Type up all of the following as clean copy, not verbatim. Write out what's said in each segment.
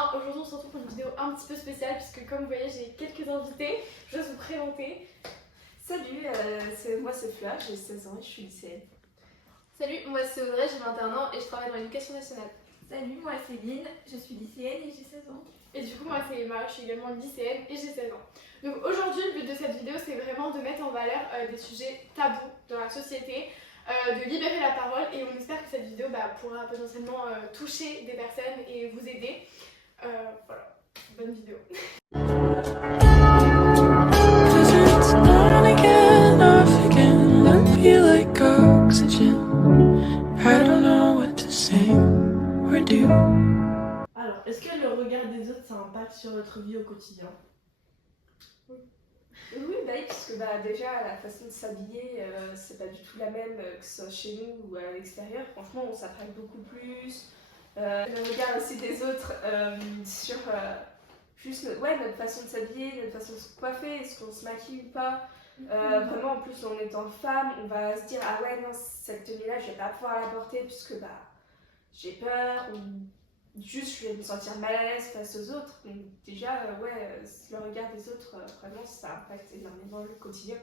bien. Aujourd'hui on se retrouve pour une vidéo un petit peu spéciale puisque comme vous voyez j'ai quelques invités. Je vais vous présenter. Salut, moi c'est Fleur, j'ai 16 ans et je suis lycéenne. Salut, moi c'est Audrey, j'ai 21 ans et je travaille dans l'éducation nationale. Salut, moi c'est Lynn, je suis lycéenne et j'ai 16 ans. Et du coup moi c'est Emma, je suis également lycéenne et j'ai 16 ans. Donc aujourd'hui le but de cette vidéo c'est vraiment de mettre en valeur des sujets tabous dans la société, de libérer la parole et on espère que cette vidéo pourra potentiellement toucher des personnes et vous aider. Voilà, bonne vidéo. Alors, est-ce que le regard des autres ça impacte sur notre vie au quotidien? Oui, parce que déjà la façon de s'habiller c'est pas du tout la même que ce soit chez nous ou à l'extérieur. Franchement, on s'apprête beaucoup plus. Le regard aussi des autres sur juste notre façon de s'habiller, notre façon de se coiffer, est-ce qu'on se maquille ou pas. Vraiment, en plus en étant femme, on va se dire ah ouais non, cette tenue là je vais pas pouvoir la porter puisque j'ai peur ou juste je vais me sentir mal à l'aise face aux autres. Donc déjà le regard des autres vraiment ça impacte énormément le quotidien.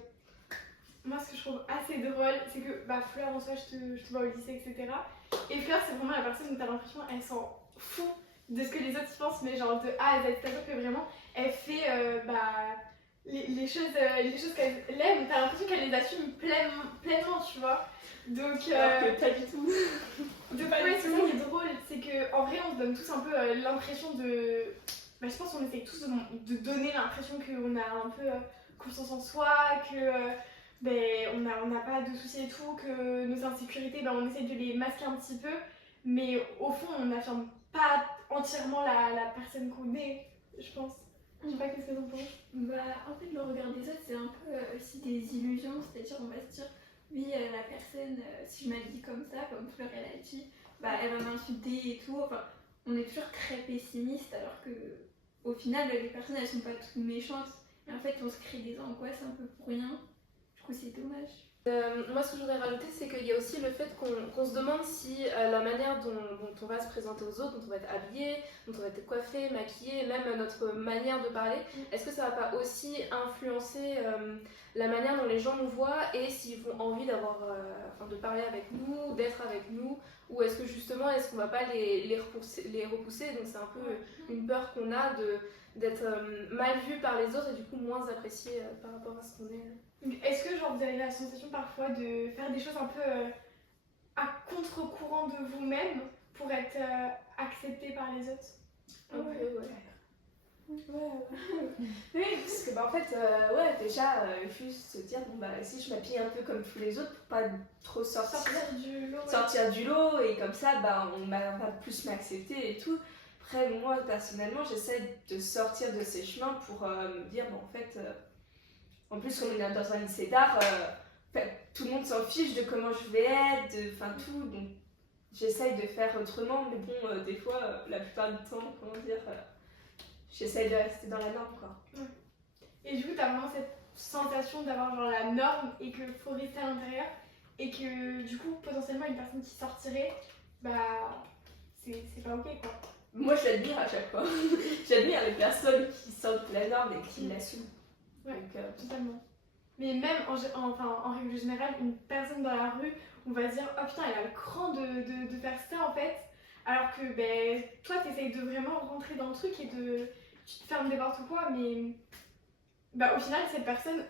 Moi ce que je trouve assez drôle c'est que Fleur en soi je te vois au lycée etc. Et Fleur c'est vraiment la personne où t'as l'impression elle s'en fout de ce que les autres pensent mais genre de A à Z. C'est-à-dire que vraiment elle fait les choses qu'elle aime, t'as l'impression qu'elle les assume pleinement tu vois. Donc Alors que pas du tout. C'est ça qui est drôle, c'est qu'en vrai on se donne tous un peu l'impression de... je pense qu'on essaye tous de donner l'impression qu'on a un peu confiance en soi, que on n'a pas de soucis et tout, que nos insécurités on essaie de les masquer un petit peu, mais au fond on n'affirme pas entièrement la personne qu'on est, je pense. Je sais pas qu'est-ce que t'en penses. En fait, le regard des autres, c'est un peu aussi des illusions, c'est-à-dire on va se dire, oui, la personne, si je m'habille comme ça, comme Fleur elle a dit, elle va m'insulter et tout. Enfin, on est toujours très pessimiste, alors que au final, les personnes elles sont pas toutes méchantes. Et en fait, on se crée des angoisses un peu pour rien. Du coup, c'est dommage. Moi ce que je voudrais rajouter c'est qu'il y a aussi le fait qu'on se demande si la manière dont on va se présenter aux autres, dont on va être habillé, dont on va être coiffé, maquillé, même notre manière de parler, est-ce que ça va pas aussi influencer la manière dont les gens nous voient et s'ils ont envie de parler avec nous, d'être avec nous, ou est-ce que justement est-ce qu'on va pas les repousser, donc c'est un peu une peur qu'on a d'être mal vu par les autres et du coup moins apprécié par rapport à ce qu'on est. Est-ce que vous avez la sensation parfois de faire des choses un peu à contre-courant de vous-même pour être accepté par les autres? Un peu, ouais. Oui, parce que en fait, déjà, juste se dire, si je m'habille un peu comme tous les autres pour pas trop sortir du lot et comme ça, on va plus m'accepter et tout. Après, moi, personnellement, j'essaie de sortir de ces chemins pour me dire, en fait, en plus, comme on est dans un lycée d'art, tout le monde s'en fiche de comment je vais être, tout. Donc, j'essaye de faire autrement, mais bon, des fois, la plupart du temps, j'essaye de rester dans la norme, quoi. Ouais. Et du coup, t'as vraiment cette sensation d'avoir genre la norme et qu'il faut rester à l'intérieur et que du coup, potentiellement, une personne qui sortirait, c'est pas ok, quoi. Moi, je l'admire à chaque fois. J'admire les personnes qui sortent de la norme et qui l'assument. Ouais, donc, totalement. Mais même en règle générale, une personne dans la rue, on va se dire oh putain, elle a le cran de faire ça en fait. Alors que toi, t'essayes de vraiment rentrer dans le truc et tu te fermes n'importe quoi, mais au final, cette personne,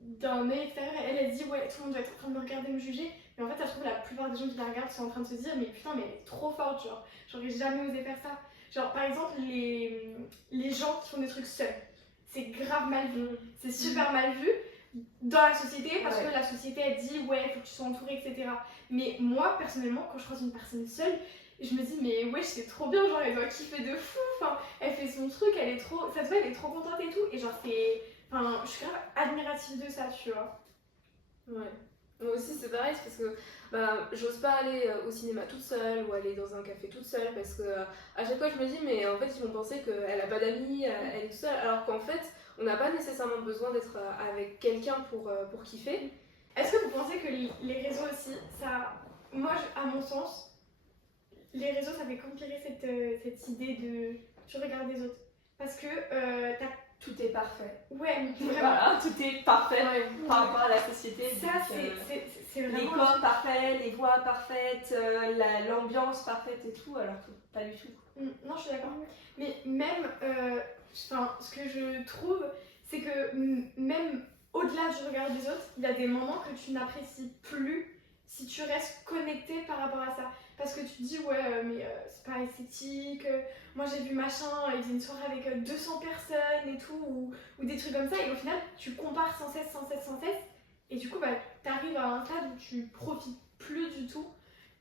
d'un œil extérieur, elle dit ouais, tout le monde doit être en train de me regarder, me juger. Mais en fait, ça se trouve, la plupart des gens qui la regardent sont en train de se dire mais putain, mais elle est trop forte, genre, j'aurais jamais osé faire ça. Genre, par exemple, les gens qui font des trucs seuls. C'est grave mal vu, c'est super mal vu dans la société parce que la société elle dit ouais faut que tu sois entourée etc. Mais moi personnellement quand je croise une personne seule je me dis mais ouais c'est trop bien, genre elle doit kiffer de fou, elle fait son truc, elle est trop, ça se voit elle est trop contente et tout et genre je suis grave admirative de ça tu vois. Ouais. Moi aussi c'est pareil parce que j'ose pas aller au cinéma toute seule ou aller dans un café toute seule parce que à chaque fois je me dis mais en fait ils vont penser qu'elle a pas d'amis, elle est toute seule alors qu'en fait on n'a pas nécessairement besoin d'être avec quelqu'un pour kiffer. Est-ce que vous pensez que les réseaux aussi, ça, moi à mon sens, les réseaux, ça fait qu'empirer cette idée de tu regardes les autres. Parce que t'as... Tout est parfait. Ouais, vraiment. Voilà, tout est parfait Ouais. par rapport à la société. Ça, donc, c'est les vraiment... corps parfaits, les voix parfaites, l'ambiance parfaite et tout, alors que pas du tout. Non, je suis d'accord. Mais même, ce que je trouve, c'est que même au-delà du regard des autres, il y a des moments que tu n'apprécies plus si tu restes connecté par rapport à ça. Parce que tu te dis, ouais, mais c'est pas esthétique. Moi, j'ai vu machin, il faisait une soirée avec 200 personnes et tout, ou des trucs comme ça. Et au final, tu compares sans cesse. Et du coup, bah, t'arrives à un stade où tu profites plus du tout.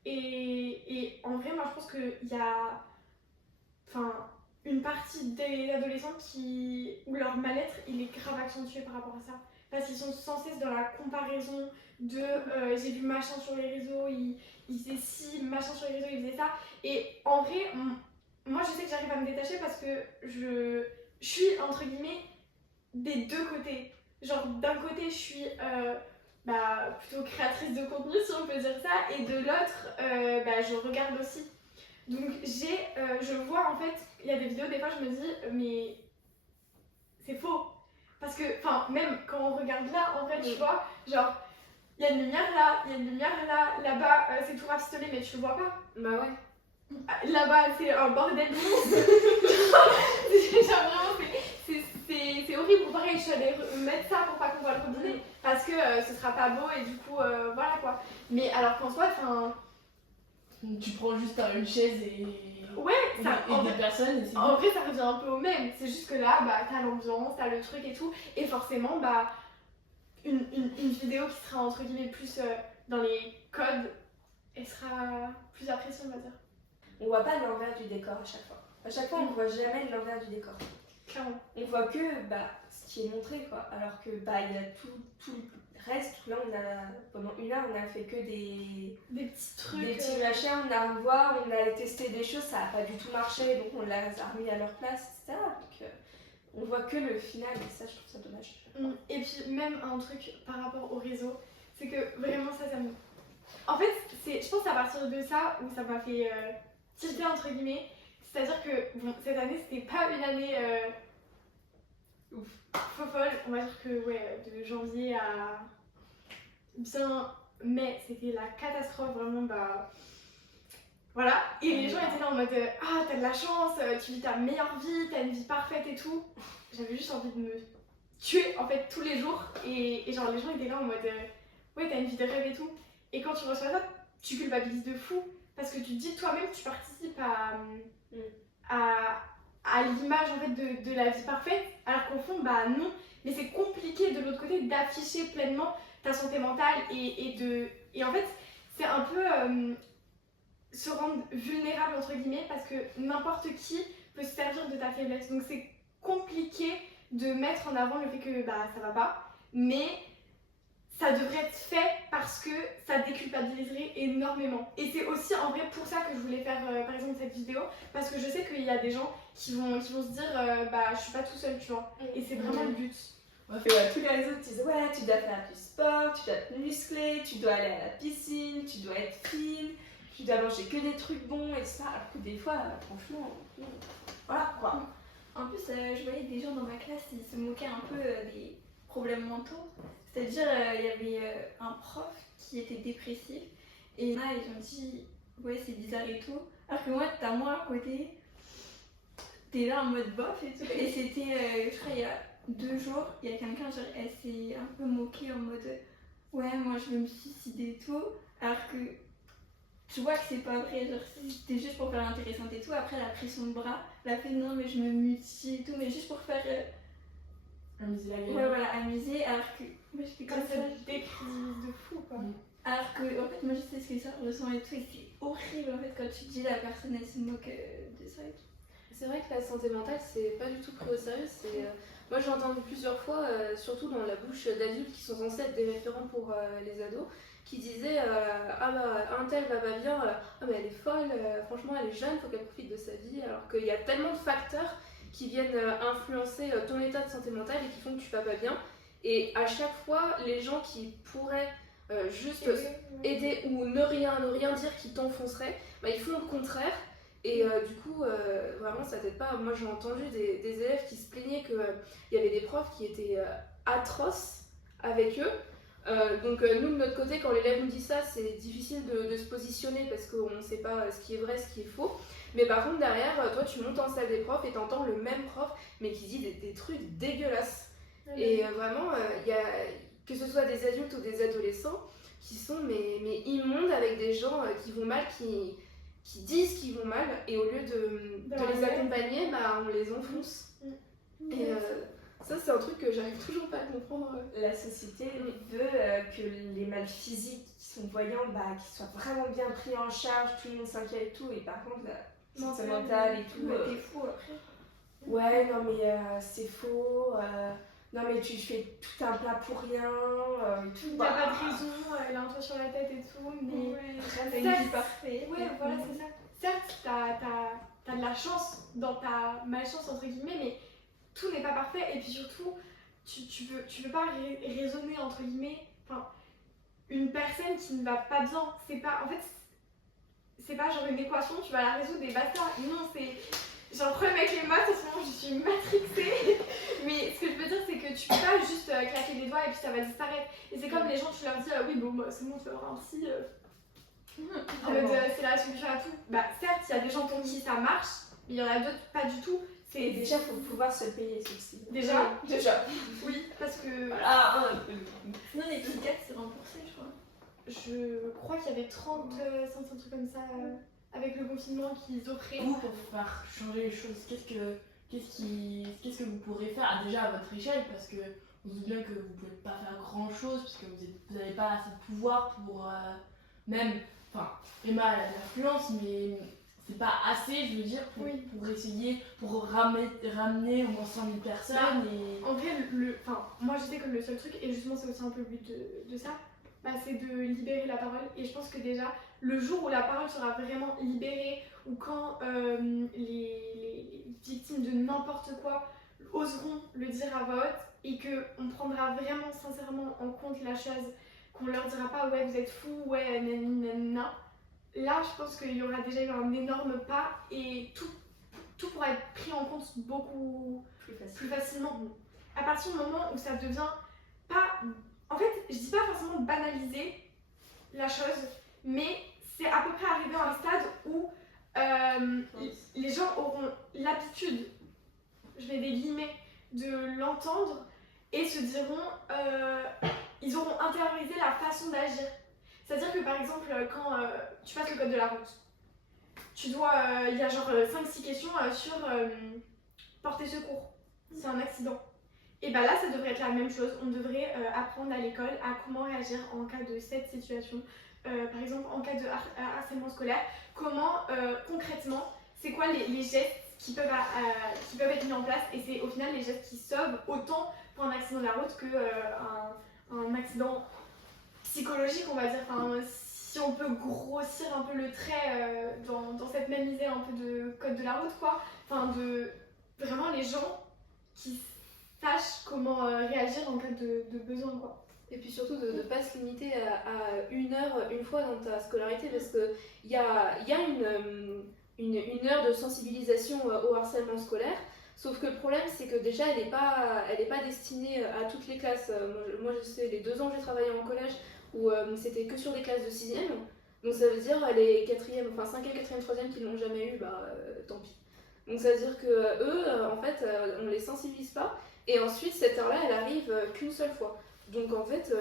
Et en vrai, moi, je pense qu'il y a une partie des adolescents où leur mal-être, il est grave accentué par rapport à ça. Parce qu'ils sont sans cesse dans la comparaison de j'ai vu machin sur les réseaux, il faisait ci, machin sur les réseaux, il faisait ça. Et en vrai, moi je sais que j'arrive à me détacher parce que je suis entre guillemets des deux côtés. Genre d'un côté je suis plutôt créatrice de contenu si on peut dire ça, et de l'autre je regarde aussi. Donc je vois en fait, il y a des vidéos, des fois je me dis mais c'est faux. Parce que, même quand on regarde là, en fait, tu vois, genre, il y a une lumière là, il y a une lumière là, là-bas, c'est tout rafistolé, mais tu le vois pas. Bah ouais. Là-bas, c'est un bordel monstre. Genre, vraiment, c'est horrible. Pareil, je suis allée mettre ça pour pas qu'on voit le robinet, parce que ce sera pas beau, et du coup, voilà quoi. Mais alors qu'en soi, Tu prends juste une chaise et des personnes et c'est en vrai, ça revient un peu au même. C'est juste que là, t'as l'ambiance, t'as le truc et tout. Et forcément, une vidéo qui sera entre guillemets plus dans les codes, elle sera plus appréciée, on va dire. On voit pas l'envers du décor à chaque fois. À chaque fois, on voit jamais l'envers du décor. Clairement. On voit que ce qui est montré, quoi. Alors que il y a tout le reste. Là, pendant une heure, on a fait que des petits trucs. Des petits machins, on a revoit, on a testé des choses, ça n'a pas du tout marché, donc on les a remis à leur place, etc. Donc on voit que le final, et ça, je trouve ça dommage. Et puis, même un truc par rapport au réseau, c'est que vraiment ça me. En fait, je pense à partir de ça où ça m'a fait tilter entre guillemets. C'est-à-dire que, bon, cette année, c'était pas une année folle. On va dire que, de janvier à bien mai, c'était la catastrophe, vraiment, voilà. Et les gens étaient là en mode ah, t'as de la chance, tu vis ta meilleure vie, t'as une vie parfaite et tout. J'avais juste envie de me tuer, en fait, tous les jours. Et genre, les gens étaient là en mode ouais, t'as une vie de rêve et tout. Et quand tu reçois ça, tu culpabilises de fou. Parce que tu te dis toi-même, tu participes à l'image en fait de la vie parfaite, alors qu'au fond, non. Mais c'est compliqué de l'autre côté d'afficher pleinement ta santé mentale et en fait, c'est un peu se rendre vulnérable entre guillemets parce que n'importe qui peut se servir de ta faiblesse. Donc c'est compliqué de mettre en avant le fait que ça va pas, mais ça devrait être fait parce que ça déculpabiliserait énormément. Et c'est aussi en vrai pour ça que je voulais faire par exemple cette vidéo, parce que je sais qu'il y a des gens qui vont se dire je suis pas tout seul, tu vois. Et c'est vraiment le but. Tous les réseaux te disent ouais, tu dois faire du sport, tu dois te muscler, tu dois aller à la piscine, tu dois être fine, tu dois manger que des trucs bons et ça. Alors que des fois, franchement, voilà quoi. En plus, je voyais des gens dans ma classe, ils se moquaient un peu des problèmes mentaux. C'est-à-dire, il y avait un prof qui était dépressif et là, ils ont dit ouais, c'est bizarre et tout. Alors que moi, t'as moi à côté, t'es là en mode bof et tout. Et c'était, je crois, il y a 2 jours, il y a quelqu'un, genre, elle s'est un peu moquée en mode ouais, moi je veux me suicider et tout. Alors que tu vois que c'est pas vrai, genre c'était juste pour faire intéressante et tout. Après, elle a pris son bras, elle a fait non, mais je me mutilise et tout, mais juste pour faire. amuser la gueule. Ouais, voilà, amuser. Alors que moi j'étais comme ça. Décrit de fou quoi. Alors que en fait, moi je sais ce que ça ressent et tout, et c'est horrible en fait quand tu dis la personne elle se moque de ça et tout. C'est vrai que la santé mentale, c'est pas du tout pris au sérieux. Moi, j'ai entendu plusieurs fois, surtout dans la bouche d'adultes qui sont censés être des référents pour les ados, qui disaient un tel va pas bien, mais elle est folle, franchement elle est jeune, faut qu'elle profite de sa vie. Alors qu'il y a tellement de facteurs qui viennent influencer ton état de santé mentale et qui font que tu vas pas bien. Et à chaque fois, les gens qui pourraient juste aider ou ne rien dire qui t'enfoncerait, bah, ils font le contraire. Et du coup, vraiment, ça t'aide pas. Moi, j'ai entendu des élèves qui se plaignaient qu'il y avait des profs qui étaient atroces avec eux. Donc nous, de notre côté, quand l'élève nous dit ça, c'est difficile de se positionner parce qu'on ne sait pas ce qui est vrai, ce qui est faux. Mais par contre, derrière, toi, tu montes en salle des profs et t'entends le même prof, mais qui dit des trucs dégueulasses. Et vraiment, il y a, que ce soit des adultes ou des adolescents, qui sont mais immondes avec des gens qui vont mal, qui disent qu'ils vont mal, et au lieu de les accompagner, bah, on les enfonce. Et ça, c'est un truc que j'arrive toujours pas à comprendre. La société veut que les mal physiques qui sont voyants, bah, qu'ils soient vraiment bien pris en charge, tout le monde s'inquiète et tout, et par contre, la santé mentale et tout. T'es fou après. Ouais, non mais c'est faux. Non mais tu fais tout un plat pour rien. Il n'y a pas de raison, elle a un toit sur la tête et tout, mais T'as une vie parfaite. ouais, voilà, c'est ça. Certes, t'as de la chance dans ta malchance, entre guillemets, mais tout n'est pas parfait, et puis surtout, tu veux pas raisonner, entre guillemets, enfin, une personne qui ne va pas bien, c'est pas, en fait, c'est pas genre une équation, tu vas la résoudre et basta. Non, c'est... J'ai un problème avec les maths, en ce moment je suis matrixée. Mais ce que je veux dire, c'est que tu peux pas juste claquer des doigts et puis ça va disparaître. Et c'est comme les gens, tu leur dis oui, bon, bah, c'est bon, tu vas avoir un psy. C'est la solution à tout. Bah, certes, il y a des gens pour qui ça marche, mais il y en a d'autres pas du tout. Et déjà, il faut pouvoir se payer ce psy. Déjà. Oui, parce que. Voilà. Sinon, les psychiatres, c'est remboursé, je crois. Je crois qu'il y avait 30 centimes, un truc comme ça. Avec le confinement qu'ils offraient. Vous, pour faire changer les choses, qu'est-ce que vous pourrez faire déjà à votre échelle, parce que on se doute bien que vous ne pouvez pas faire grand chose, parce que vous n'avez pas assez de pouvoir pour même, enfin, Emma elle a de l'influence, mais c'est pas assez, je veux dire, pour essayer, pour ramener au moins 100 000 personnes. Et... En vrai, moi je sais que le seul truc, et justement c'est aussi un peu le but de ça, c'est de libérer la parole. Et je pense que déjà, le jour où la parole sera vraiment libérée, ou quand les victimes de n'importe quoi oseront le dire à voix haute, et qu'on prendra vraiment sincèrement en compte la chose, qu'on leur dira pas ouais vous êtes fous, ouais nanana, là je pense qu'il y aura déjà eu un énorme pas, et tout pourra être pris en compte beaucoup plus facilement. À partir du moment où ça devient pas... En fait, je dis pas forcément banaliser la chose, mais c'est à peu près arrivé à un stade où les gens auront l'habitude, je mets des guillemets, de l'entendre et se diront, ils auront intériorisé la façon d'agir. C'est-à-dire que par exemple, quand tu passes le code de la route, tu dois, il y a genre 5-6 questions sur porter secours, c'est un accident. Et bah là, ça devrait être la même chose. On devrait apprendre à l'école à comment réagir en cas de cette situation. Par exemple, en cas de harcèlement scolaire, comment concrètement, c'est quoi les gestes qui peuvent être mis en place. Et c'est au final les gestes qui sauvent autant pour un accident de la route qu'un accident psychologique, on va dire. Enfin, si on peut grossir un peu le trait dans cette même idée un peu de code de la route, quoi. Enfin, de vraiment les gens qui sachent comment réagir en cas de besoin, quoi. Et puis surtout de ne pas se limiter à 1 heure une fois dans ta scolarité, parce qu'il y a une heure de sensibilisation au harcèlement scolaire, sauf que le problème c'est que déjà elle n'est pas destinée à toutes les classes. Moi je sais, les 2 ans que j'ai travaillé en collège où c'était que sur des classes de 6e, donc ça veut dire les 4e, enfin 5e, 4e, 3e qui ne l'ont jamais eu, tant pis. Donc ça veut dire que eux, en fait, on les sensibilise pas, et ensuite cette heure-là elle arrive qu'une seule fois. Donc en fait,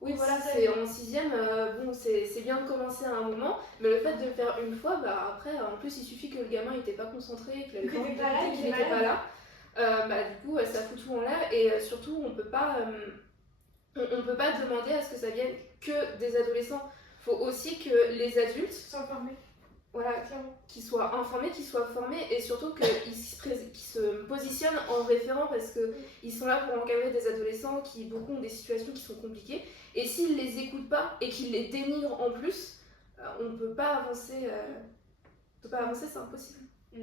oui voilà, c'est en 6e, bon c'est bien de commencer à un moment, mais le fait de le faire une fois, après en plus il suffit que le gamin n'était pas concentré, qu'il n'était pas là, du coup ça fout tout en l'air, et surtout on peut pas demander à ce que ça vienne que des adolescents. Il faut aussi que les adultes soient formés. Voilà, qu'ils soient informés, qu'ils soient formés, et surtout qu'ils se positionnent en référent, parce qu'ils sont là pour encadrer des adolescents qui beaucoup ont des situations qui sont compliquées, et s'ils les écoutent pas et qu'ils les dénigrent en plus, on ne peut pas avancer. C'est impossible.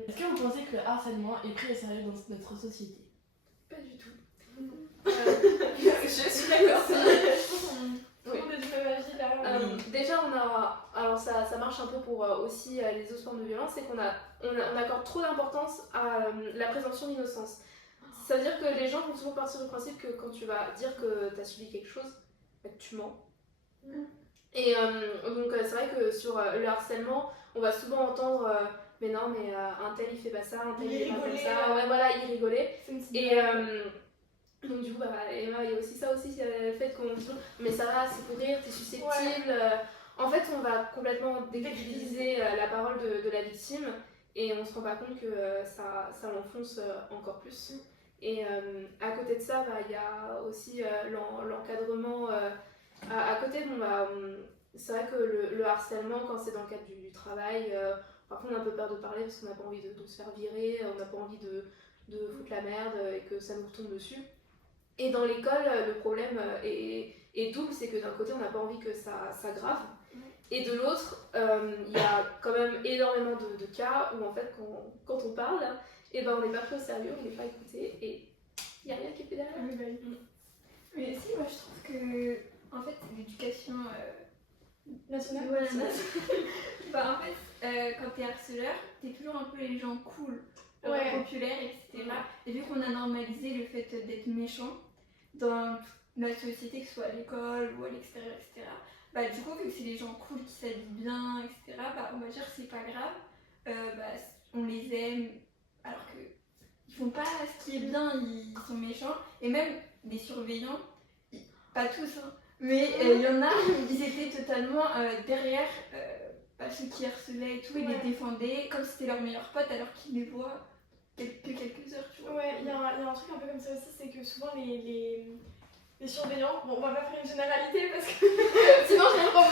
Est-ce que vous pensez que le harcèlement est pris au sérieux dans notre société? Pas du tout. Je suis d'accord. Je pense qu'on là. Déjà, alors ça marche un peu pour aussi les autres formes de violence, c'est on accorde trop d'importance à la présomption d'innocence. Ça veut dire que les gens vont toujours partir du principe que quand tu vas dire que tu as subi quelque chose, bah, tu mens. Et donc c'est vrai que sur le harcèlement, on va souvent entendre mais non, mais un tel il fait pas ça, un tel il fait pas comme ça, ouais voilà, il rigolait. Et donc du coup, Emma, il y a aussi ça aussi, le fait qu'on dit mais ça va, c'est pour rire, t'es susceptible. En fait, on va complètement décrédibiliser la parole de la victime et on se rend pas compte que ça l'enfonce encore plus. Et à côté de ça, il y a aussi l'encadrement. À côté, c'est vrai que le harcèlement, quand c'est dans le cadre du travail, parfois on a un peu peur de parler parce qu'on n'a pas envie de se faire virer, on n'a pas envie de foutre la merde et que ça nous retombe dessus. Et dans l'école, le problème est double, c'est que d'un côté, on n'a pas envie que ça s'aggrave. Et de l'autre, il y a quand même énormément de cas où en fait, quand on parle, on n'est pas pris au sérieux, on n'est pas écouté et il n'y a rien qui est fait derrière. Mais si, moi je trouve que en fait, l'éducation nationale. Voilà, en fait, quand t'es harceleur, t'es toujours un peu les gens cool, populaires, etc. Et vu qu'on a normalisé le fait d'être méchant dans notre société, que ce soit à l'école ou à l'extérieur, etc., du coup, vu que c'est les gens cool qui s'habillent bien, etc., on va dire que c'est pas grave, on les aime, alors que ils font pas ce qui est bien, ils sont méchants. Et même des surveillants, pas tous, hein, mais il y en a, ils étaient totalement derrière ceux qui harcelaient et tout, ils les défendaient comme si c'était leur meilleur pote alors qu'ils les voient que quelques heures, tu vois. Ouais, il y a un truc un peu comme ça aussi, c'est que souvent les surveillants, bon on va pas faire une généralité parce que sinon je vais prendre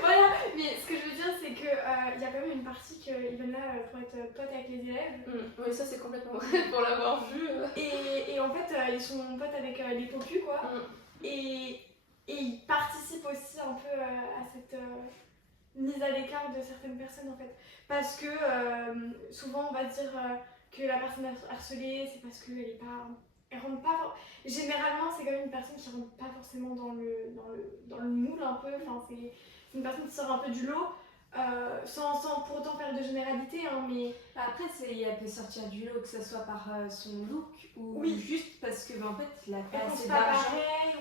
voilà, mais ce que je veux dire c'est que il y a quand même une partie qu'ils viennent là pour être potes avec les élèves. Oui, ça c'est complètement vrai pour l'avoir vu. Et en fait ils sont potes avec les pocus quoi. Et ils participent aussi un peu à cette mise à l'écart de certaines personnes en fait. Parce que souvent on va dire que la personne harcelée c'est parce qu'elle est pas... Elle rentre pas... Généralement c'est quand même une personne qui rentre pas forcément dans le moule un peu. Enfin, c'est une personne qui sort un peu du lot. Sans pour autant faire de généralité, hein, mais... Après, elle peut sortir du lot, que ce soit par son look ou juste parce que en fait, il a pas assez d'argent.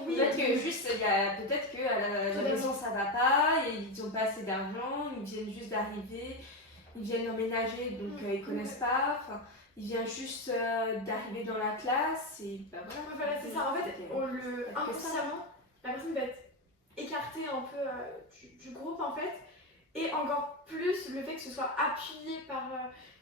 Peut-être que juste, peut-être qu'à la maison ça va pas et ils n'ont pas assez d'argent, ils viennent juste d'arriver, ils viennent emménager donc ils connaissent pas. Il vient juste d'arriver dans la classe et voilà, c'est ça. En fait, inconsciemment, la personne va être écartée un peu du groupe en fait. Et encore plus le fait que ce soit appuyé par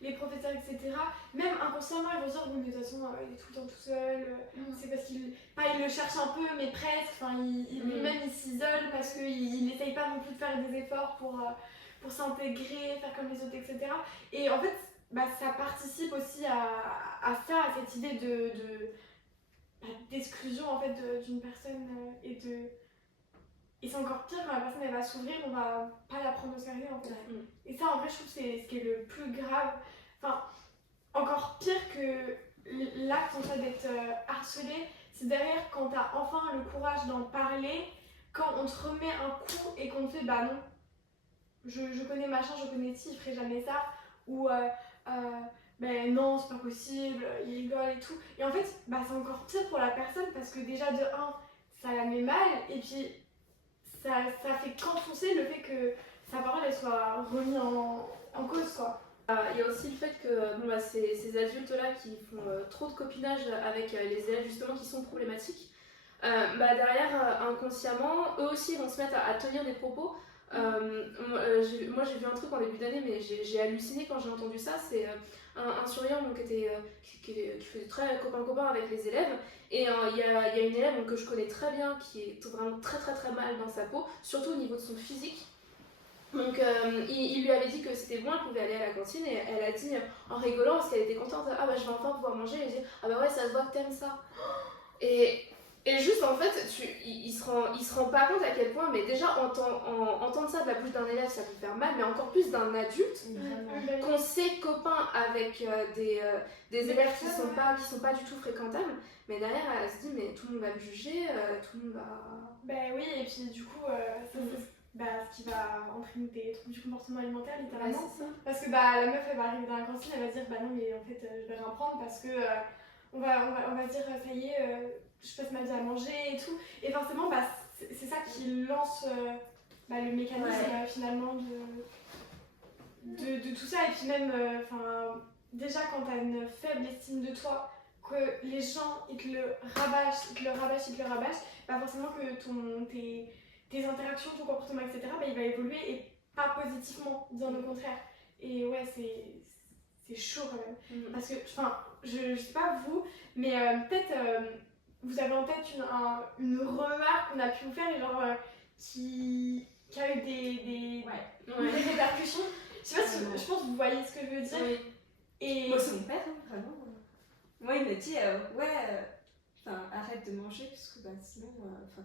les professeurs, etc. Même inconsciemment, ils vont se dire bon, mais de toute façon, il est tout le temps tout seul. C'est parce qu'il le cherche un peu, mais presque. Enfin, lui-même, il s'isole parce qu'il n'essaye pas non plus de faire des efforts pour s'intégrer, faire comme les autres, etc. Et en fait, ça participe aussi à ça, à cette idée d'exclusion en fait, d'une personne et c'est encore pire quand la personne elle va s'ouvrir, on va pas la prendre au sérieux en fait. Et ça en vrai je trouve que c'est ce qui est le plus grave. Enfin, encore pire que l'acte en fait d'être harcelé, c'est derrière quand t'as enfin le courage d'en parler, quand on te remet un coup et qu'on te fait bah non, je connais machin, je connais ci, il ferait jamais ça, ou ben non c'est pas possible, il rigole et tout. Et en fait c'est encore pire pour la personne parce que déjà de 1, ça la met mal et puis ça fait qu'enfoncer le fait que sa parole elle soit remise en cause quoi. Il y a aussi le fait que ces adultes-là qui font trop de copinage avec les élèves justement qui sont problématiques, derrière inconsciemment, eux aussi vont se mettre à tenir des propos. Moi j'ai vu un truc en début d'année mais j'ai halluciné quand j'ai entendu ça, c'est un surveillant qui faisait très copain avec les élèves et il y a une élève que je connais très bien qui est vraiment très très très mal dans sa peau, surtout au niveau de son physique. Donc il lui avait dit que c'était bon, elle pouvait aller à la cantine et elle a dit en rigolant parce qu'elle était contente, ah bah je vais enfin pouvoir manger, et elle dit ah bah ouais ça se voit que t'aimes ça. Et Et juste en fait, il se rend pas compte à quel point, mais déjà entendre ça de la bouche d'un élève, ça peut faire mal, mais encore plus d'un adulte, qu'on sait copain avec des élèves qui sont pas du tout fréquentables, mais derrière elle se dit mais tout le monde va me juger, tout le monde va... Ben oui, et puis du coup, ça, c'est ce qui va entraîner des troubles du comportement alimentaire littéralement. Ouais, c'est ça. Parce que la meuf elle va arriver dans la cantine, elle va dire bah non mais en fait je vais rien prendre parce que on va dire ça y est, je passe ma vie à manger et tout. Et forcément c'est ça qui lance le mécanisme finalement de tout ça. Et puis même, déjà quand t'as une faible estime de toi, que les gens ils te le rabâchent, bah forcément que tes interactions, ton comportement, etc., il va évoluer et pas positivement, bien au contraire. Et ouais, c'est chaud quand même. Parce que, je sais pas vous, mais peut-être vous avez en tête une remarque qu'on a pu vous faire et genre qui a eu des répercussions. Je sais pas si je pense que vous voyez ce que je veux dire. Oui. Et... Moi, c'est mon père, hein, vraiment. Moi, il me dit, arrête de manger parce que sinon,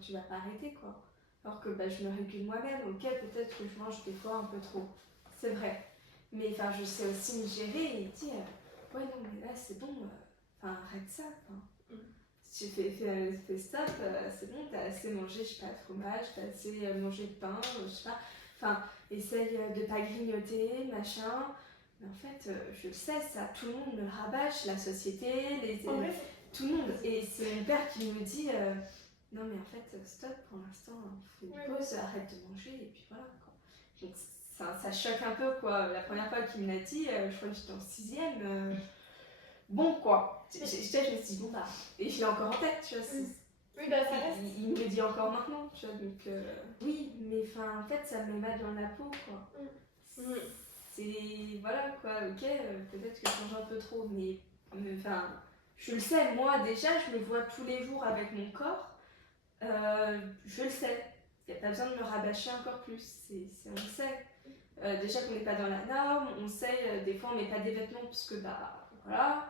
tu vas pas arrêter quoi. Alors que je me régule moi-même, ok, peut-être que je mange des fois un peu trop, c'est vrai. Mais je sais aussi me gérer et il dit, ouais, non, mais là c'est bon, arrête ça. Si tu fais stop, c'est bon, t'as assez mangé, je sais pas, fromage, t'as assez mangé de pain, je sais pas. Essaye de pas grignoter, machin. Mais en fait, je le sais, ça, tout le monde me le rabâche, la société, tout le monde. Et c'est mon père qui me dit non, mais en fait, stop, pour l'instant, fais une pause, arrête de manger, et puis voilà. Quoi. Donc ça choque un peu, quoi. La première fois qu'il me l'a dit, je crois que j'étais en 6ème. Bon, quoi. Je me suis dit, bon, et je l'ai encore en tête, tu vois. Oui, ça reste. Il me le dit encore maintenant, tu vois. Donc, oui, mais en fait, ça me met mal dans la peau, quoi. C'est voilà quoi, ok, peut-être que je mange un peu trop, mais je le sais, moi déjà, je me vois tous les jours avec mon corps, je le sais, il n'y a pas besoin de me rabâcher encore plus, on le sait. Déjà qu'on n'est pas dans la norme, on sait, des fois on met pas des vêtements parce que voilà,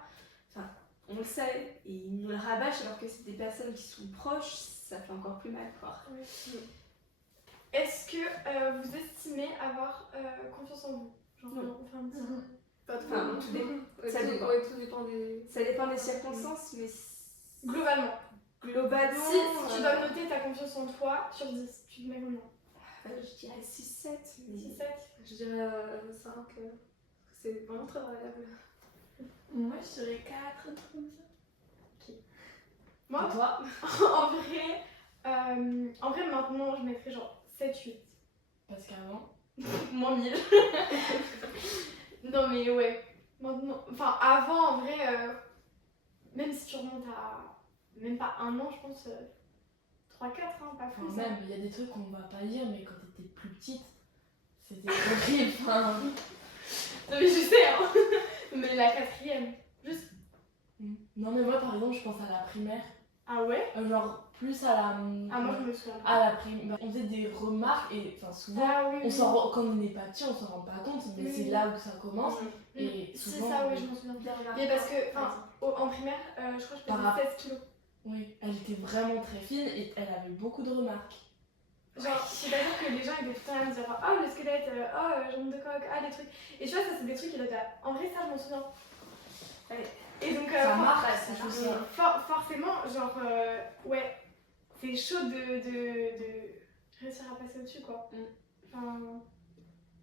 on le sait, et ils nous le rabâchent alors que c'est des personnes qui sont proches, ça fait encore plus mal quoi. Est-ce que vous estimez avoir confiance en vous? Pas trop. Tout dépend. Ça dépend des circonstances, mais globalement. Si tu dois dois noter ta confiance en toi sur 10, tu te mets combien? Je dirais 6-7. 6-7. Je dirais 5. C'est vraiment très variable. Moi, je dirais 4, un truc comme ça. Ok. Moi, toi en vrai, maintenant, je mettrais genre 7-8. Parce qu'avant Moins 1000. Non mais ouais. Maintenant, avant en vrai, même si tu remontes à même pas un an, je pense 3-4, pas plus. Même, il y a des trucs qu'on va pas dire, mais quand t'étais plus petite, c'était horrible. Non mais je sais, hein. Mais la 4ème, juste. Non mais moi par exemple, je pense à la primaire. Ah ouais? Genre plus à la... moi je me souviens. À la primaire, on faisait des remarques et souvent, quand on n'est pas petit, on s'en rend pas compte, mais c'est là où ça commence. Et souvent, c'est ça, oui, je m'en souviens. Mais parce que, en primaire, je crois que je pesais 16 kilos. Oui, elle était vraiment très fine et elle avait beaucoup de remarques. Genre, c'est-à-dire que les gens ils étaient tout le temps à me dire oh le squelette, oh jambe de coq, des trucs. Et tu vois, ça c'est des trucs qui doivent être. En vrai, ça je m'en souviens. Et donc, ça marque, ça chose forcément, genre, ouais, c'est chaud de réussir à passer au-dessus, quoi.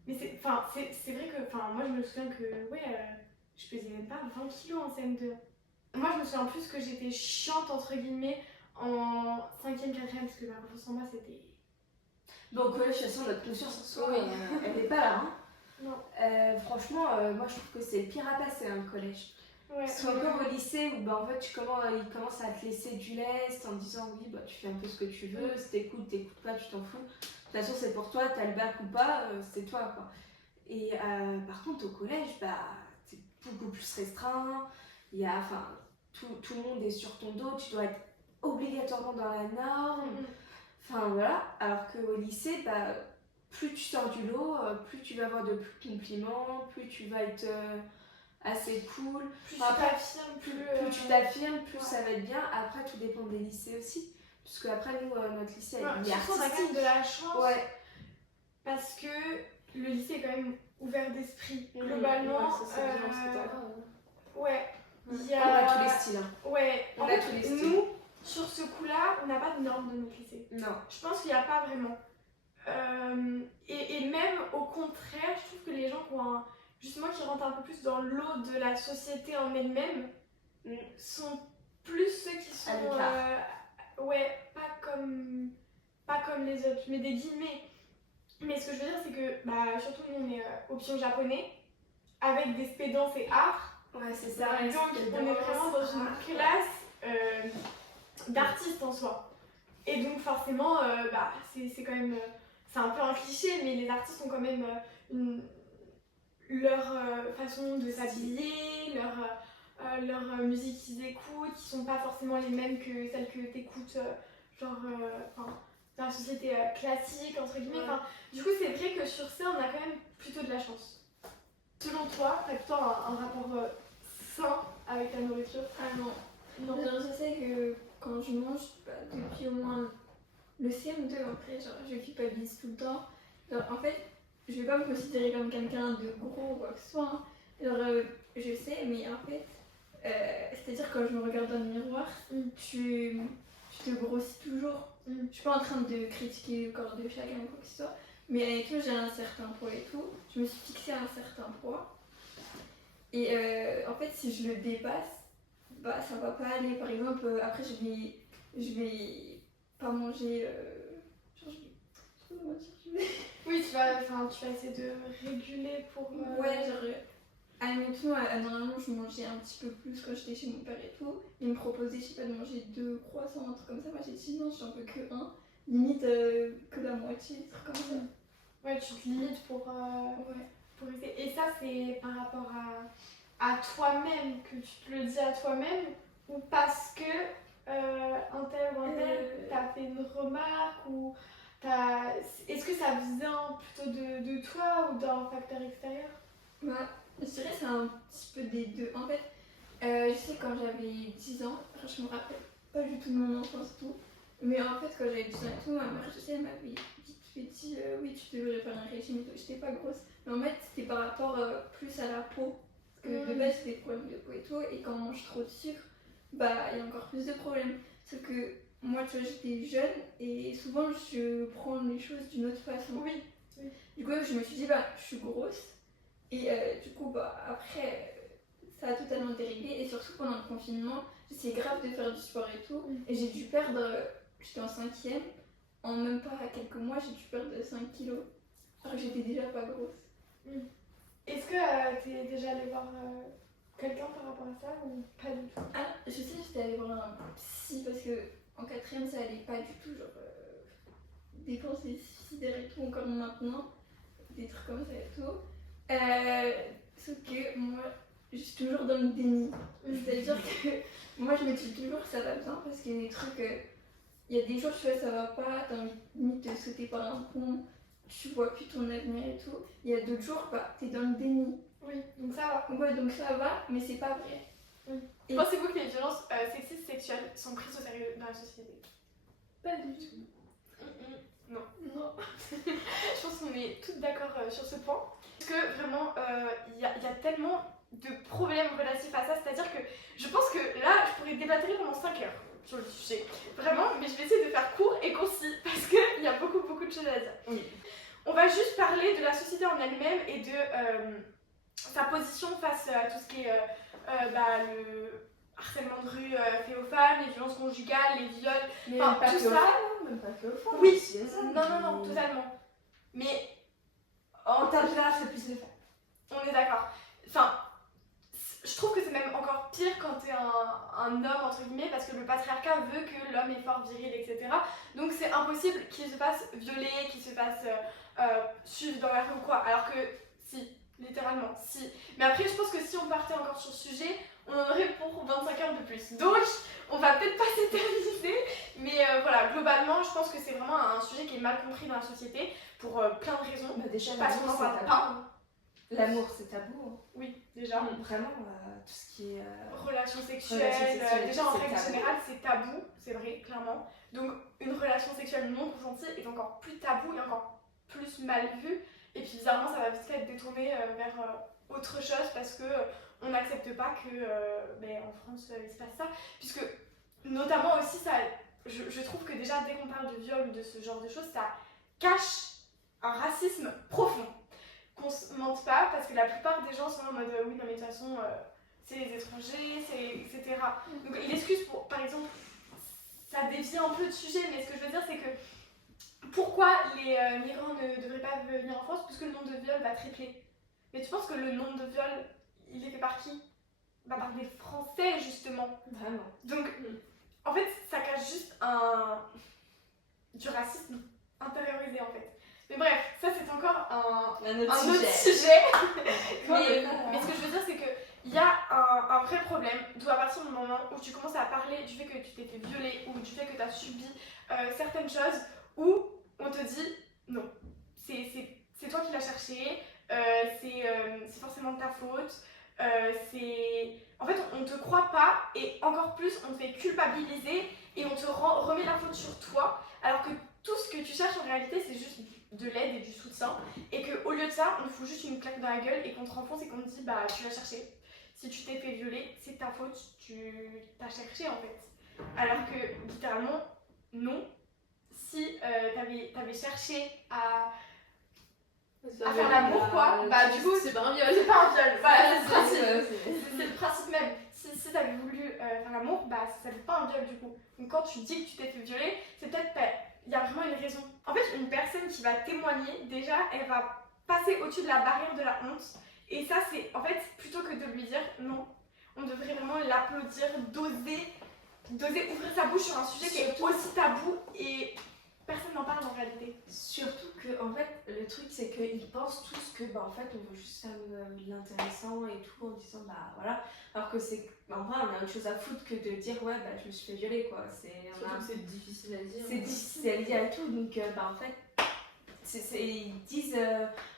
Mais c'est vrai que, moi je me souviens que, je pesais même pas 20 kilos en CM2. Moi je me souviens plus que j'étais chiante, entre guillemets, en 5ème, 4ème, parce que ma confiance en moi c'était... Donc, de toute façon, notre conscience en soi, elle n'est pas là, hein. Non. Franchement, moi je trouve que c'est le pire à passer, hein, le collège. Ouais. Parce qu'encore au lycée où en fait il commence à te laisser du lest en disant oui tu fais un peu ce que tu veux, si t'écoutes pas, tu t'en fous. De toute façon c'est pour toi, t'as le bac ou pas, c'est toi quoi. Et par contre au collège c'est beaucoup plus restreint, il y a tout le monde est sur ton dos, tu dois être obligatoirement dans la norme. Voilà, alors qu'au lycée plus tu sors du lot, plus tu vas avoir de compliments, plus tu vas être assez cool, plus tu t'affirmes, plus tu t'affirmes, plus ça va être bien. Après tout dépend des lycées aussi, Parce qu'après, nous, notre lycée, Ouais, il est je trouve qu'on a quand même artistique. de la chance Ouais. parce que le lycée est quand même ouvert d'esprit. Globalement, ça, c'est bien, ce temps-là. ouais, il y On a... a tous les styles. Hein. Ouais, On en a fait, tous les styles. nous, sur ce coup-là, on n'a pas de normes de notre lycée. Non. Je pense qu'il n'y a pas vraiment. Et même au contraire, je trouve que les gens qui ont justement qui rentrent un peu plus dans l'eau de la société en elle-même sont plus ceux qui sont À l'écart. ouais, pas comme les autres, mais des guillemets. Mais ce que je veux dire, c'est que bah, surtout nous on est option japonais avec des spédances et arts. Ouais, c'est ça. Donc on est vraiment dans une classe d'artistes en soi. Et donc forcément, bah, c'est quand même... c'est un peu un cliché, mais les artistes ont quand même leur façon de s'habiller, leur musique qu'ils écoutent, qui sont pas forcément les mêmes que celles que t'écoutes, genre, dans la société classique, entre guillemets. Ouais. Du coup, c'est vrai que sur ça, on a quand même plutôt de la chance. Selon toi, t'as plutôt un rapport sain avec la nourriture? Ah non. Non, genre, je sais que quand je mange, bah, depuis au moins le CM2, après, genre, je culpabilise tout le temps. Genre, en fait, je vais pas me considérer comme quelqu'un de gros ou quoi que ce soit. Hein. Genre, je sais, mais en fait, c'est-à-dire quand je me regarde dans le miroir, tu te grossis toujours. Je suis pas en train de critiquer le corps de chacun ou quoi que ce soit, mais et tout, j'ai un certain poids et tout. Je me suis fixée à un certain poids. Et en fait, si je le dépasse, bah ça va pas aller. Par exemple, après, je vais pas manger. Genre, je peux mentir, Oui, tu vas essayer de réguler pour... Ouais, genre, admettons, normalement, je mangeais un petit peu plus quand j'étais chez mon père et tout. Il me proposait, je sais pas, de manger 2 croissants, un truc comme ça. Moi, j'ai dit non, j'en veux que un. Limite que la moitié, des trucs comme ça. Ouais, tu te limites pour essayer. Et ça, c'est par rapport à toi-même, que tu te le dis à toi-même, ou parce que un tel ou un tel t'a fait une remarque, ou est-ce que ça vient plutôt de toi ou d'un facteur extérieur? Bah, je dirais que c'est un petit peu des deux. En fait, je sais quand j'avais 10 ans, enfin, je me rappelle pas du tout de mon enfance et tout, mais en fait quand j'avais 10 ans et tout, ma mère, je sais, elle m'avait dit oui, tu devrais faire un régime et tout. J'étais pas grosse, mais en fait c'était par rapport plus à la peau, parce que de base j'ai des problèmes de peau et tout, et quand on mange trop de sucre, bah il y a encore plus de problèmes. Sauf que moi, tu vois, j'étais jeune et souvent je prends les choses d'une autre façon. Oui. Du coup, je me suis dit, bah, je suis grosse. Et du coup, bah, après, ça a totalement déréglé. Et surtout pendant le confinement, j'essayais grave de faire du sport et tout. Et j'ai dû perdre, j'étais en 5e, en même pas quelques mois, j'ai dû perdre 5 kilos. Alors que j'étais déjà pas grosse. Est-ce que t'es déjà allée voir quelqu'un par rapport à ça ou pas du tout? Ah, je sais, j'étais allée voir un psy parce que en 4e, ça allait pas du tout. Genre, dépenser suicidaire et tout, encore maintenant. Des trucs comme ça et tout. Sauf que moi, je suis toujours dans le déni. C'est-à-dire que moi, je me dis toujours que ça va bien parce qu'il y a des trucs. Il y a des jours, tu vois, ça va pas, t'as envie limite de sauter par un pont, tu vois plus ton avenir et tout. Il y a d'autres jours, bah, t'es dans le déni. Oui, donc ça va. Ouais, donc ça va, mais c'est pas vrai. Et Pensez-vous que les violences sexistes sexuelles sont prises au sérieux dans la société? pas du tout. Non. Non. Je pense qu'on est toutes d'accord sur ce point. Parce que vraiment, il y a tellement de problèmes relatifs à ça. C'est-à-dire que je pense que là, je pourrais débattre pendant 5 heures sur le sujet. Vraiment, mais je vais essayer de faire court et concis parce qu'il y a beaucoup de choses à dire. Oui. On va juste parler de la société en elle-même et de sa position face à tout ce qui est le harcèlement de rue fait aux femmes, les violences conjugales, les viols, Mais enfin même pas tout que aux ça. femmes, même pas que aux femmes. Oui, aussi les hommes non, qui- totalement. Mais En termes généraux, c'est plus les femmes. on est d'accord. Enfin, je trouve que c'est même encore pire quand t'es un homme, entre guillemets, parce que le patriarcat veut que l'homme est fort, viril, etc. Donc c'est impossible qu'il se fasse violer, qu'il se fasse suivre dans la rue ou quoi. Alors que si, littéralement, si. Mais après, je pense que si on partait encore sur ce sujet, on en aurait pour 25 heures de plus. Donc, on va peut-être pas s'éterniser. Mais voilà, globalement, je pense que c'est vraiment un sujet qui est mal compris dans la société pour plein de raisons. Bah, déjà, Parce qu'on l'amour, n'en parle c'est pas. tabou. L'amour, c'est tabou. Hein. Oui, déjà. Vraiment, tout ce qui est. Relations sexuelles, Relations sexuelles, déjà en c'est règle tabou. générale c'est tabou, c'est vrai, clairement. Donc une relation sexuelle non consentie est encore plus tabou et encore plus mal vue. Et puis bizarrement, ça va vite fait être détourné vers autre chose parce que on n'accepte pas que en France il se passe ça. Puisque notamment aussi, ça, je trouve que déjà dès qu'on parle de viol ou de ce genre de choses, ça cache un racisme profond. Qu'on se mente pas parce que la plupart des gens sont en mode oui, non mais de toute façon, c'est les étrangers, etc. Donc il excuse pour, par exemple, ça dévie un peu de sujet, mais ce que je veux dire c'est que pourquoi les migrants ne devraient pas venir en France puisque le nombre de viols va tripler. Mais tu penses que le nombre de viols, il est fait par qui? Par des Français justement. Vraiment. Donc en fait ça cache juste du racisme intériorisé en fait. Mais bref, ça c'est encore un autre sujet. mais ce que je veux dire c'est qu'il y a un vrai problème d'où à partir du moment où tu commences à parler du fait que tu t'es fait violer ou du fait que tu as subi certaines choses où on te dit non, c'est toi qui l'as cherché, c'est forcément de ta faute, en fait on te croit pas et encore plus on te fait culpabiliser et on te remet la faute sur toi alors que tout ce que tu cherches en réalité c'est juste de l'aide et du soutien et qu'au lieu de ça on te fout juste une claque dans la gueule et qu'on te renfonce et qu'on te dit bah tu l'as cherché, si tu t'es fait violer c'est ta faute, tu t'as cherché en fait, alors que littéralement non. Si t'avais cherché à faire l'amour quoi, du coup c'est pas un viol. c'est pas un viol, voilà, c'est le principe même. Si t'avais voulu faire l'amour, ça n'est pas un viol du coup. Donc quand tu dis que tu t'es fait violer, c'est peut-être il y a vraiment une raison. En fait une personne qui va témoigner, déjà elle va passer au-dessus de la barrière de la honte et ça c'est en fait plutôt que de lui dire non, on devrait vraiment l'applaudir, d'oser ouvrir sa bouche sur un sujet qui est aussi tabou et personne n'en parle en réalité. Surtout que en fait le truc c'est qu'ils pensent tous que en fait on veut juste faire de l'intéressant et tout en disant voilà, alors que c'est en vrai on a autre chose à foutre que de dire ouais je me suis fait violer quoi. Surtout que c'est difficile à dire. C'est difficile à dire et tout donc en fait ils disent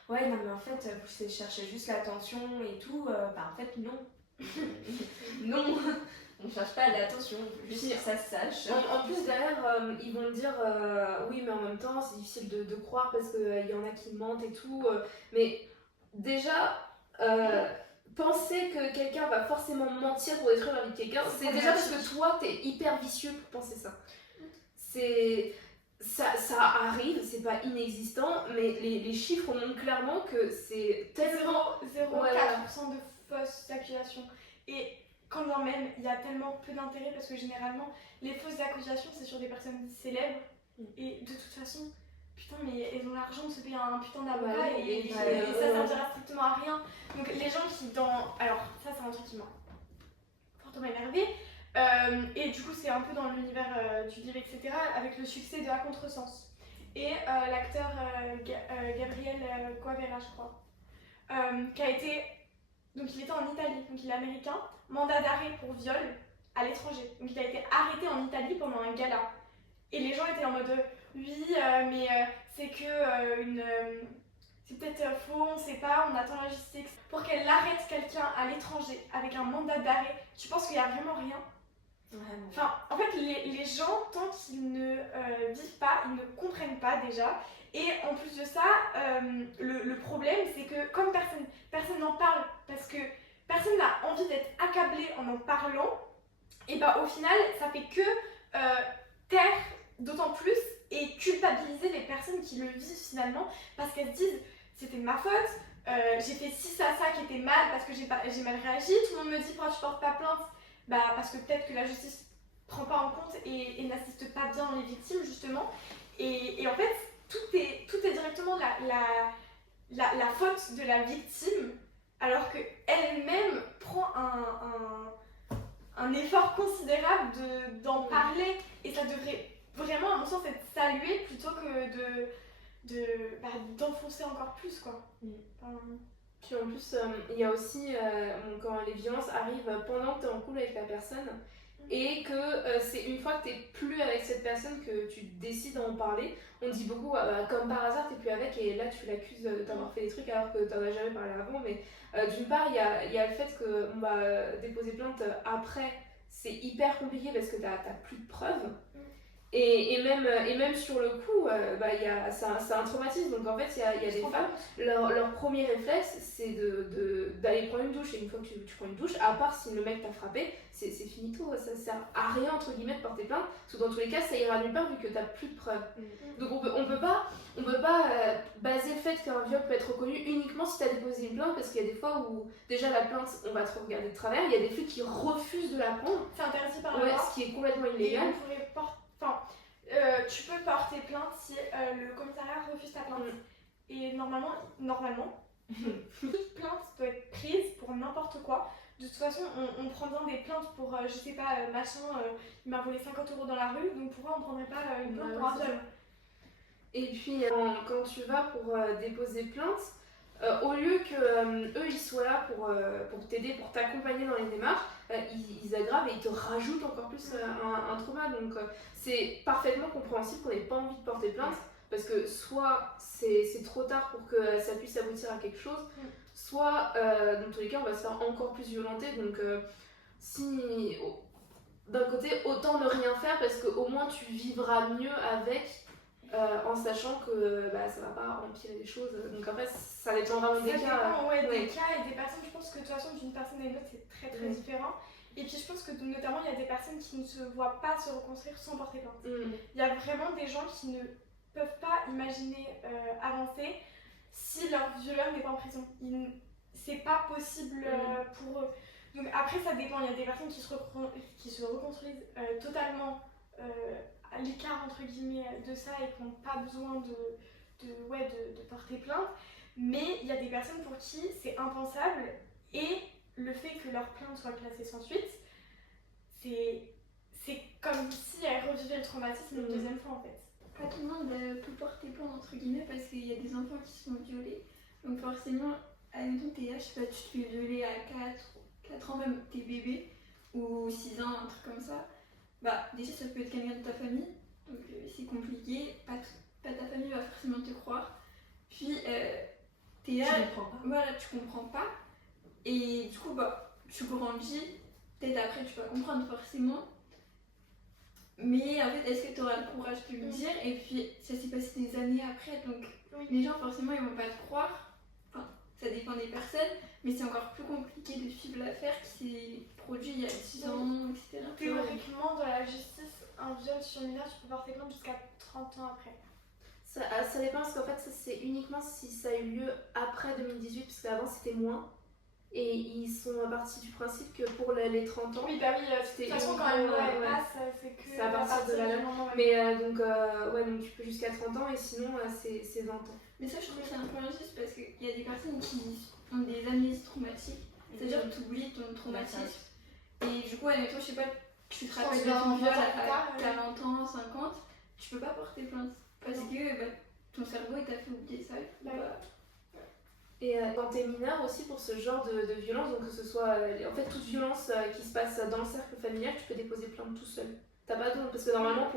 ouais non mais en fait vous cherchez juste l'attention et tout, en fait non. Non. On cherche pas l'attention, on veut juste que ça se sache. En plus derrière, ils vont dire oui mais en même temps c'est difficile de croire parce qu'il y en a qui mentent et tout. Mais déjà, penser que quelqu'un va forcément mentir pour détruire la vie de quelqu'un, c'est déjà parce que toi t'es hyper vicieux pour penser ça. Ça arrive, c'est pas inexistant, mais les chiffres montrent clairement que c'est tellement... 0,04% de fausses accusations. Et quand bien même, il y a tellement peu d'intérêt parce que généralement, les fausses accusations, c'est sur des personnes célèbres. Et de toute façon, putain, mais elles ont l'argent de se payer un putain d'avocat et ça servira strictement à rien. Donc les gens qui Alors, ça c'est un truc qui m'a fortement énervé. Et du coup, c'est un peu dans l'univers du livre, etc. avec le succès de À Contresens. Et l'acteur Gabriel Coavera, je crois, qui a été... Donc il était en Italie, donc il est américain, mandat d'arrêt pour viol à l'étranger. Donc il a été arrêté en Italie pendant un gala. Et les gens étaient en mode oui, mais c'est que c'est peut-être faux, on sait pas, on attend la justice. Pour qu'elle arrête quelqu'un à l'étranger avec un mandat d'arrêt, tu penses qu'il y a vraiment rien? Vraiment. Enfin, en fait, les gens, tant qu'ils ne vivent pas, ils ne comprennent pas déjà. Et en plus de ça, le problème, c'est que comme personne n'en parle, parce que personne n'a envie d'être accablé en parlant, et au final, ça fait que taire d'autant plus et culpabiliser les personnes qui le vivent finalement, parce qu'elles se disent c'était de ma faute, j'ai fait ci, ça qui était mal parce que j'ai mal réagi, tout le monde me dit pourquoi tu portes pas plainte, parce que peut-être que la justice prend pas en compte et n'assiste pas bien les victimes justement, et en fait tout est directement la faute de la victime, alors qu'elle-même prend un effort considérable d'en parler, et ça devrait vraiment, à mon sens, être salué plutôt que d'enfoncer encore plus, quoi. Puis en plus, il y a aussi, quand les violences arrivent pendant que tu es en couple avec la personne, et que c'est une fois que tu n'es plus avec cette personne que tu décides d'en parler. On dit beaucoup, comme par hasard, tu n'es plus avec et là tu l'accuses de t'avoir fait des trucs alors que tu n'en as jamais parlé avant. Mais d'une part, il y a le fait que déposer plainte après, c'est hyper compliqué parce que tu n'as plus de preuves. Et même sur le coup, c'est un traumatisme. Donc en fait, il y a des femmes, leur premier réflexe, c'est d'aller prendre une douche. Et une fois que tu prends une douche, à part si le mec t'a frappé, c'est finito. Ça sert à rien, entre guillemets, de porter plainte. Parce que dans tous les cas, ça ira nulle part vu que t'as plus de preuves. Donc on peut pas baser le fait qu'un viol peut être reconnu uniquement si t'as déposé une plainte. Parce qu'il y a des fois où, déjà, la plainte, on va te regarder de travers. Il y a des flics qui refusent de la prendre. C'est interdit par la loi. Ce qui est complètement Et illégal. tu peux porter plainte si le commissariat refuse ta plainte. Et normalement, toute plainte peut être prise pour n'importe quoi. De toute façon, on prend bien des plaintes pour, je sais pas, il m'a volé 50 € dans la rue, donc pourquoi on prendrait pas une plainte pour un viol? Et puis, quand tu vas pour déposer plainte, au lieu que eux ils soient là pour t'aider, pour t'accompagner dans les démarches, ils aggravent et ils te rajoutent encore plus un trauma. Donc c'est parfaitement compréhensible qu'on n'ait pas envie de porter plainte parce que soit c'est trop tard pour que ça puisse aboutir à quelque chose, soit dans tous les cas on va se faire encore plus violenter. Donc si d'un côté autant ne rien faire parce qu'au moins tu vivras mieux avec. En sachant que ça va pas empirer les choses. Donc après, ça dépend vraiment des cas. Ça dépend des cas et des personnes. Je pense que de toute façon, d'une personne à une autre, c'est très très différent. Et puis je pense que notamment, il y a des personnes qui ne se voient pas se reconstruire sans porter plainte. Il y a vraiment des gens qui ne peuvent pas imaginer avancer si leur violeur n'est pas en prison. C'est pas possible pour eux. Donc après, ça dépend. Il y a des personnes qui se reconstruisent totalement à l'écart entre guillemets de ça et qui n'ont pas besoin de porter plainte, mais il y a des personnes pour qui c'est impensable et le fait que leur plainte soit classée sans suite, c'est comme si elles revivaient le traumatisme une deuxième fois en fait. Pas tout le monde peut porter plainte entre guillemets parce qu'il y a des enfants qui sont violés, donc forcément, admettons t'es là, je sais pas, tu te fais violer à 4 ans même, t'es bébé, ou 6 ans, un truc comme ça. Déjà ça peut être quelqu'un de ta famille, donc c'est compliqué, pas ta famille va forcément te croire. Puis t'es là, tu comprends pas, et du coup tu grandis, peut-être après tu vas comprendre forcément, mais en fait est-ce que tu auras le courage de le dire, et puis ça s'est passé des années après, donc les gens forcément ils vont pas te croire. Ça dépend des personnes, mais c'est encore plus compliqué de suivre l'affaire qui s'est produite il y a 10 ans, etc. Théoriquement, dans la justice, un viol sur mineur, tu peux porter plainte jusqu'à 30 ans après. Ça dépend parce qu'en fait, ça c'est uniquement si ça a eu lieu après 2018, parce qu'avant c'était moins. Et ils sont partis du principe que pour les 30 ans. Oui, de toute façon, quand une loi passe, c'est que. C'est à partir de la loi. Mais donc tu peux jusqu'à 30 ans et sinon c'est 20 ans. Mais ça, je trouve que c'est un peu injuste parce qu'il y a des personnes qui ont des amnésies traumatiques, c'est-à-dire que tu oublies ton traumatisme. Et du coup, admettons, je sais pas, tu te rappelles de ton viol à 40 ans, 50, tu peux pas porter plainte parce que ton cerveau il t'a fait oublier ça. Et quand t'es mineur aussi pour ce genre de violence, donc que ce soit en fait toute violence qui se passe dans le cercle familial, tu peux déposer plainte tout seul. T'as pas besoin, parce que normalement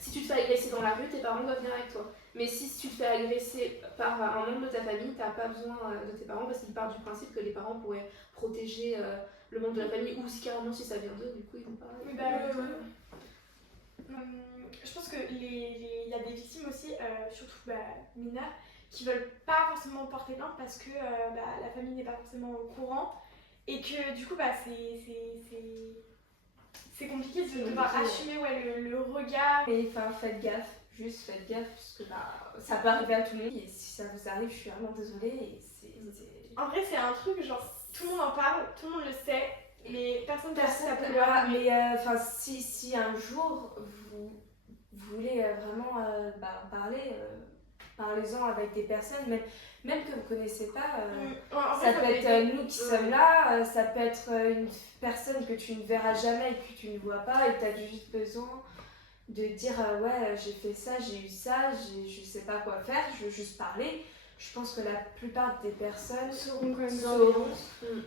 si tu te fais agresser dans la rue, tes parents doivent venir avec toi. Mais si tu te fais agresser par un membre de ta famille, t'as pas besoin de tes parents parce qu'ils partent du principe que les parents pourraient protéger le membre de la famille, ou si carrément si ça vient d'eux, du coup ils vont pas. Je pense qu'il y a des victimes aussi, surtout mineures, qui veulent pas forcément porter plainte parce que la famille n'est pas forcément au courant et que du coup c'est compliqué de devoir assumer le regard. Et faites gaffe, parce que ça peut arriver à tout le monde et si ça vous arrive, je suis vraiment désolée. En vrai, c'est un truc, genre tout le monde en parle, tout le monde le sait, mais personne ne ça peut pas. Mais si un jour vous voulez vraiment parler, parlez-en avec des personnes, même que vous connaissez pas. Ça peut être nous qui sommes là, ça peut être une personne que tu ne verras jamais et que tu ne vois pas et tu as juste besoin de dire j'ai fait ça, j'ai eu ça, je sais pas quoi faire, je veux juste parler. Je pense que la plupart des personnes sauront quand même.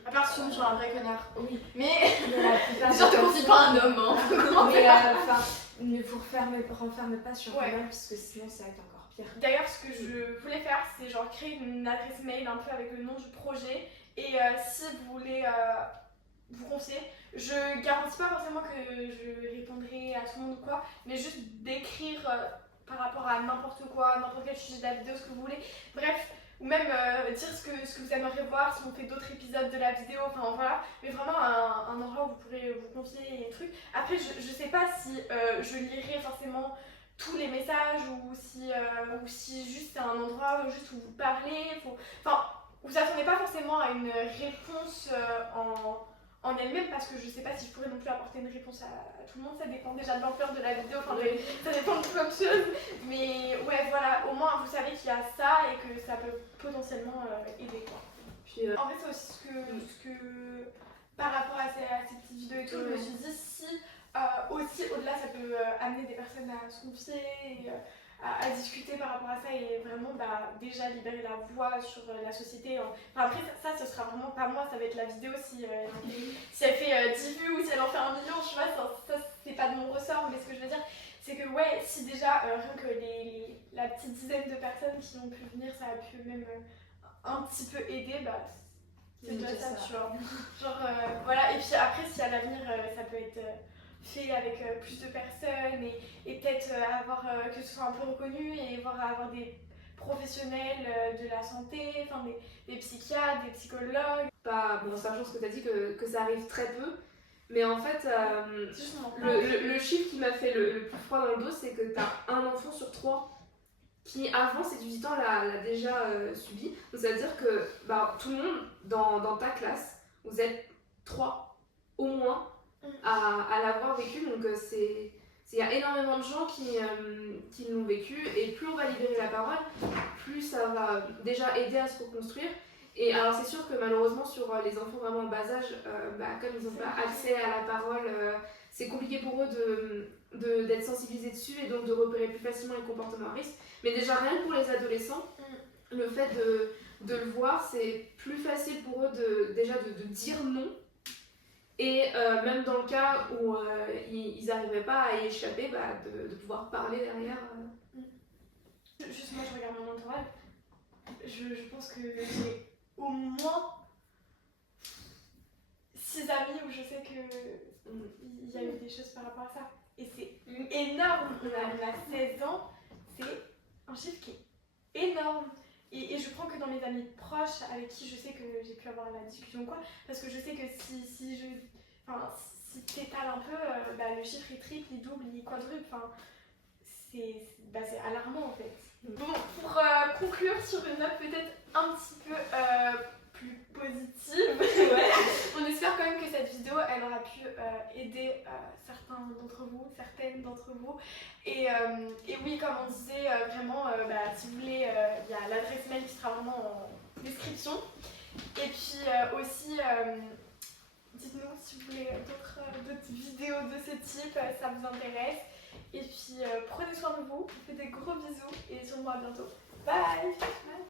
À part si on est un vrai connard. Oui. Mais la plupart surtout qu'on ne pas un homme. Ne vous renfermez pas sur vous-même parce que sinon ça va être encore pire. D'ailleurs, ce que je voulais faire, c'est genre créer une adresse mail un peu avec le nom du projet. Et si vous voulez vous confier. Je garantis pas forcément que je répondrai à tout le monde ou quoi, mais juste d'écrire par rapport à n'importe quoi, n'importe quel sujet de la vidéo, ce que vous voulez. Bref, ou même dire ce que vous aimeriez voir, si on fait d'autres épisodes de la vidéo, enfin voilà. Mais vraiment un endroit où vous pourrez vous confier et trucs. Après, je sais pas si je lirai forcément tous les messages ou si juste c'est un endroit juste où vous parlez. Enfin, vous attendez pas forcément à une réponse en elle-même, parce que je sais pas si je pourrais non plus apporter une réponse à tout le monde, ça dépend déjà de l'ampleur de la vidéo, enfin ça dépend de plein de choses, mais ouais voilà, au moins vous savez qu'il y a ça et que ça peut potentiellement aider quoi. Puis, En fait c'est aussi ce que par rapport à ces petites vidéos et tout, je me suis dit si aussi au-delà ça peut amener des personnes à se confier et, à discuter par rapport à ça et vraiment déjà libérer la voix sur la société. Enfin, après ça ce sera vraiment pas moi, ça va être la vidéo si elle fait 10 vues ou si elle en fait 1 million, je vois, ça c'est pas de mon ressort, mais ce que je veux dire c'est que ouais, si déjà rien que la petite dizaine de personnes qui ont pu venir, ça a pu même un petit peu aider, c'est déjà ça, tu vois. Genre voilà, et puis après si à l'avenir ça peut être fait avec plus de personnes et peut-être avoir que ce soit un peu reconnu et avoir des professionnels de la santé, enfin des psychiatres, des psychologues. Bon, sachant ce que tu as dit que ça arrive très peu, mais en fait, Justement, le chiffre qui m'a fait le plus froid dans le dos, c'est que tu as un enfant sur 3 qui, avant ses 18 ans, l'a déjà subi. Donc ça veut dire que tout le monde dans ta classe, vous êtes 3 au moins à l'avoir vécu, donc il y a énormément de gens qui l'ont vécu, et plus on va libérer la parole, plus ça va déjà aider à se reconstruire. Et alors c'est sûr que malheureusement sur les enfants vraiment en bas âge, comme ils n'ont pas accès à la parole, c'est compliqué pour eux d'être sensibilisés dessus et donc de repérer plus facilement les comportements à risque. Mais déjà rien que pour les adolescents, le fait de le voir, c'est plus facile pour eux déjà de dire non. Et même dans le cas où ils n'arrivaient pas à y échapper, de pouvoir parler derrière. Juste moi je regarde mon entourage, je pense que j'ai au moins 6 amis où je sais qu'il y a eu des choses par rapport à ça. Et c'est énorme, on a 16 ans, c'est un chiffre qui est énorme. Et je prends que dans mes amis proches avec qui je sais que j'ai pu avoir la discussion quoi, parce que je sais que si t'étales un peu, le chiffre il triple, il double, il quadruple, enfin c'est alarmant en fait. Bon, pour conclure sur une note peut-être un petit peu plus positive, on espère quand même que cette vidéo elle aura pu aider certaines d'entre vous. Et oui, comme on disait, vraiment, si vous voulez, il y a l'adresse mail qui sera vraiment en description. Et puis aussi, dites-nous si vous voulez d'autres vidéos de ce type, ça vous intéresse. Et puis prenez soin de vous, faites des gros bisous et sûrement à bientôt. Bye!